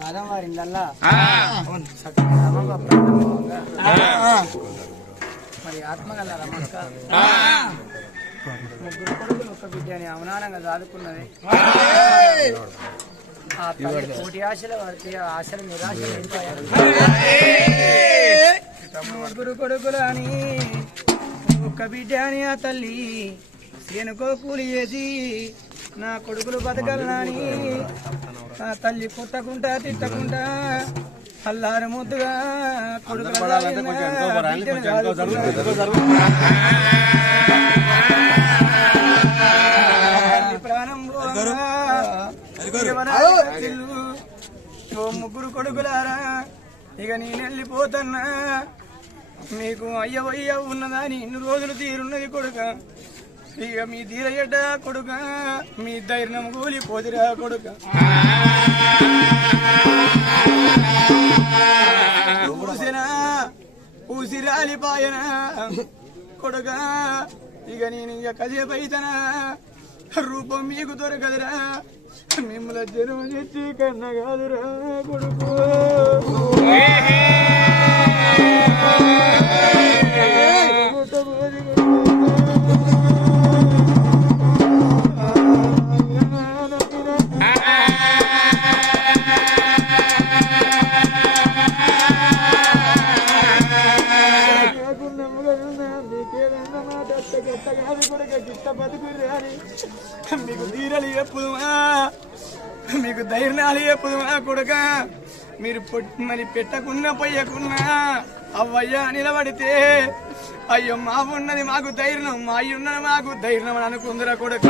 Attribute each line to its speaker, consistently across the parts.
Speaker 1: కాదం వారిందల్లా? మరి ఆత్మగల రమక్క ముగ్గురు కొడుకులు ఒక బిడ్డని అవమానంగా చదువుకున్నది ఆ తల్లి కోటి ఆశలు పడితే ఆశలు వెళ్ళిపోయారు ముగ్గురు కొడుకులు అని ఒక్క బిడ్డ అని ఆ తల్లి సేనుకో కూలి చేసి నా కొడుకులు బతకాలని ఆ తల్లి పుట్టకుంటా తిట్టకుంటా అల్లారు ముద్దుగా ముగ్గురు కొడుకులారా ఇక నేను వెళ్ళిపోతున్నా. మీకు అయ్య వయ్య ఉన్నదా ఇన్ని రోజులు తీరున్నది కొడుక. ఇక మీ తీరయ్యట కొడుక మీ ధైర్యం కూలిపోదిరా కొడుక. ఊసినా ఊసిరాలిపాయనా కొడుక ఇక నేను ఇక కసేపు రూపం మీకు దొరకదురా మిమ్మల్ని జనం తెచ్చి కన్న కాదురా కొడుకు. మీకు ధీరలు చెప్పుదుమా మీకు ధైర్యాలు చెప్పుదుమా కొడుక. మీరు మరి పెట్టకున్నా పొయ్యకున్నా అవ్వయ్యా నిలబడితే. అయ్యో మా ఉన్నది మాకు ధైర్యం. మా అయ్యున్నది మాకు ధైర్యం. అని అనుకుందిరా కొడుక.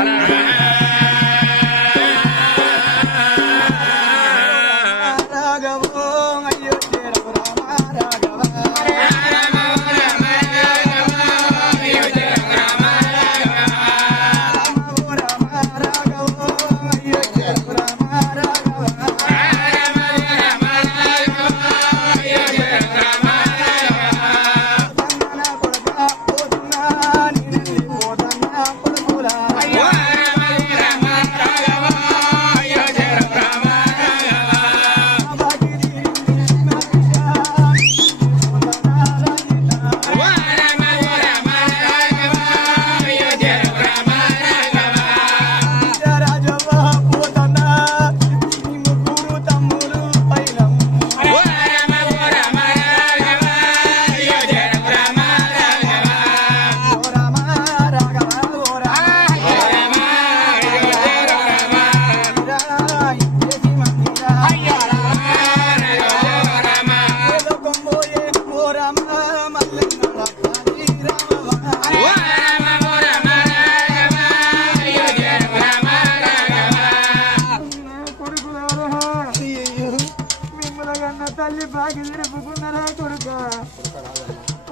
Speaker 1: తల్లి బాగి తిరుపుకున్నారా కొడుక.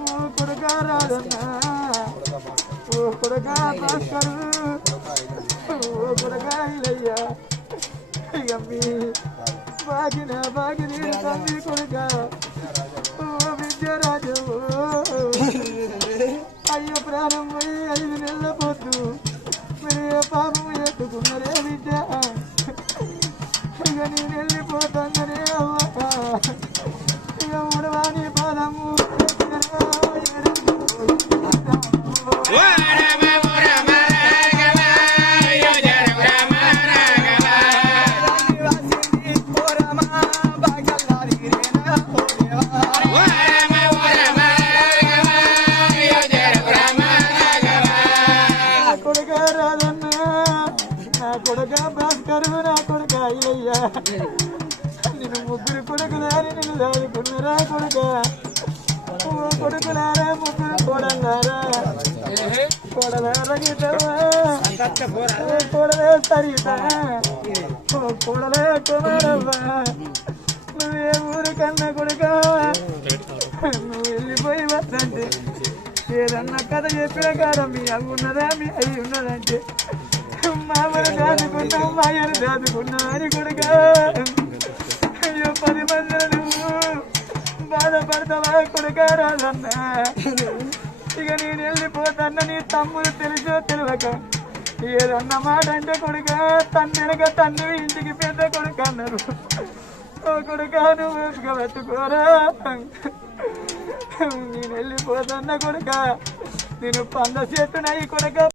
Speaker 1: ఓ కొడుక రాదన్నా ఓ కొడుక భాస్కరు. ఓ కొడుక ఇలయ్యా. అమ్మి బాగిన బాగి తల్లి కొడుక. ఓ విద్యరాజు అయ్య ప్రాణం పోయి ఐదు నెలల పోతు మీరు పాపం ఎత్తుకున్నారే విద్య. ఇక నేను కొడుక భాస్కరు నా కొడుక అయ్యయ్యా. నేను ముగ్గురు కొడుకులారి నేను దాడుకున్నారా కొడుక. కొడుకులారా ముగ్గురు కొడలారా కోడలారా గీతవా కోడలే సరితా ఓ కోడలే కుమారవ్వా. నువ్వే ఊరు కన్నా కొడుక. నువ్వు వెళ్ళిపోయి వద్దంటే ఏదన్నా కథ చెప్పిన కాదా మీ అవి ఉన్నదా మీ అవి ఉన్నదంటే. మాయను దాదుకున్నాను కొడుక. అయ్యో పది మంది బాధపడతావా కొడుక రాజన్న? ఇక నేను వెళ్ళిపోతాన్న నీ తమ్ముడు తెలుసో తెలియక ఏదన్న మాట అంటే కొడుక తన్నెనక తన్ను ఇంటికి పెద్ద కొడుకు అన్నారు. ఓ కొడుక నువ్వు ఓపిక నేను వెళ్ళిపోతాన్న కొడుక నేను పంద చేస్తున్నాయి కొడుక